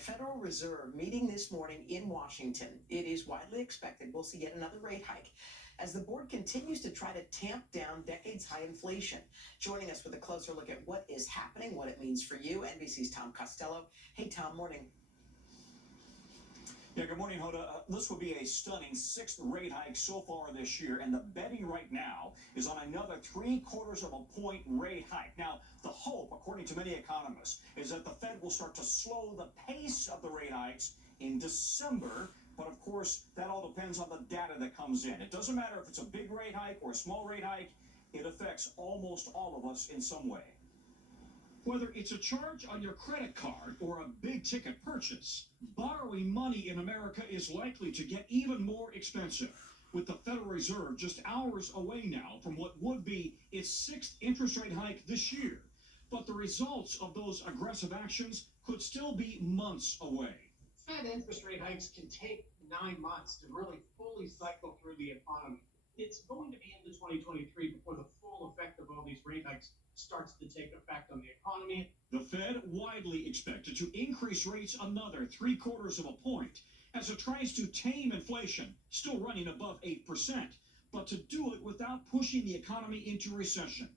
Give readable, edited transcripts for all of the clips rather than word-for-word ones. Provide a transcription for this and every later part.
Federal Reserve meeting this morning in Washington. It is widely expected we'll see yet another rate hike as the board continues to try to tamp down decades-high inflation. Joining us with a closer look at what is happening, what it means for you, NBC's Tom Costello. Hey, Tom, morning. Yeah, good morning, Hoda. This will be a stunning sixth rate hike so far this year, and the betting right now is on another 0.75 point rate hike. Now, the hope, according to many economists, is that the Fed will start to slow the pace of the rate hikes in December. But of course, that all depends on the data that comes in. It doesn't matter if it's a big rate hike or a small rate hike, it affects almost all of us in some way. Whether it's a charge on your credit card or a big ticket purchase, borrowing money in America is likely to get even more expensive, with the Federal Reserve just hours away now from what would be its sixth interest rate hike this year. But the results of those aggressive actions could still be months away. Fed interest rate hikes can take 9 months to really fully cycle through the economy. It's going to be into 2023 before the full effect of all these rate hikes starts to take effect on the economy. The Fed widely expected to increase rates another 0.75 point as it tries to tame inflation, still running above 8%, but to do it without pushing the economy into recession.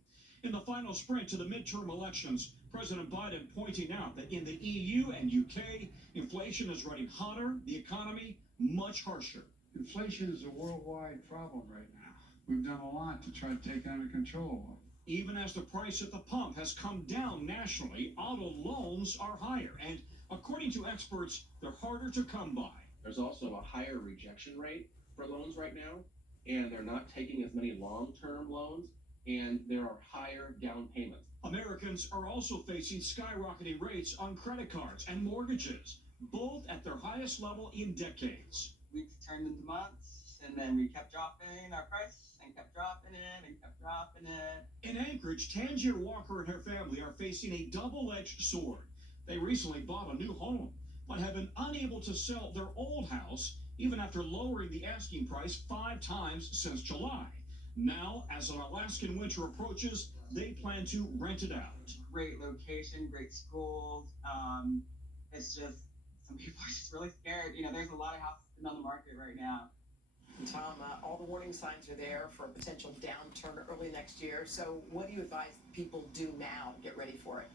In the final sprint to the midterm elections, President Biden pointing out that in the EU and UK, inflation is running hotter, the economy much harsher. Inflation is a worldwide problem right now. We've done a lot to try to take it under control. Even as the price at the pump has come down nationally, auto loans are higher, and according to experts, they're harder to come by. There's also a higher rejection rate for loans right now, and they're not taking as many long-term loans, and there are higher down payments. Americans are also facing skyrocketing rates on credit cards and mortgages, both at their highest level in decades. Weeks turned into months, and then we kept dropping our price and kept dropping it and kept dropping it. In Anchorage, Tangier Walker and her family are facing a double-edged sword. They recently bought a new home, but have been unable to sell their old house even after lowering the asking price 5 times since July. Now, as an Alaskan winter approaches, they plan to rent it out. Great location, great schools. It's just, some people are just really scared. You know, there's a lot of houses on the market right now. And Tom, all the warning signs are there for a potential downturn early next year. So what do you advise people do now to get ready for it?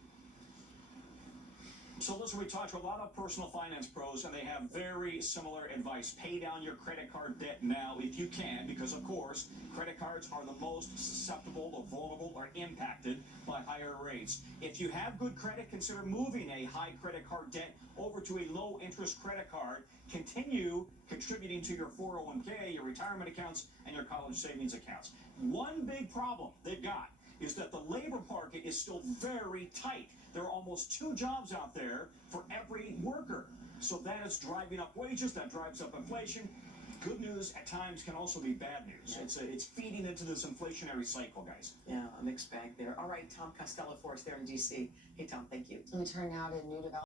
So listen, we talked to a lot of personal finance pros, and they have very similar advice. Pay down your credit card debt now if you can, because of course, credit cards are the most susceptible or vulnerable or impacted by higher rates. If you have good credit, consider moving a high credit card debt over to a low interest credit card. Continue contributing to your 401k, your retirement accounts, and your college savings accounts. One big problem they've got is that the labor market is still very tight. There are almost 2 jobs out there for every worker. So that is driving up wages, that drives up inflation. Good news at times can also be bad news. Yeah. It's feeding into this inflationary cycle, guys. Yeah, a mixed bag there. All right, Tom Costello for us there in D.C. Hey, Tom, thank you. We turn now to new developments.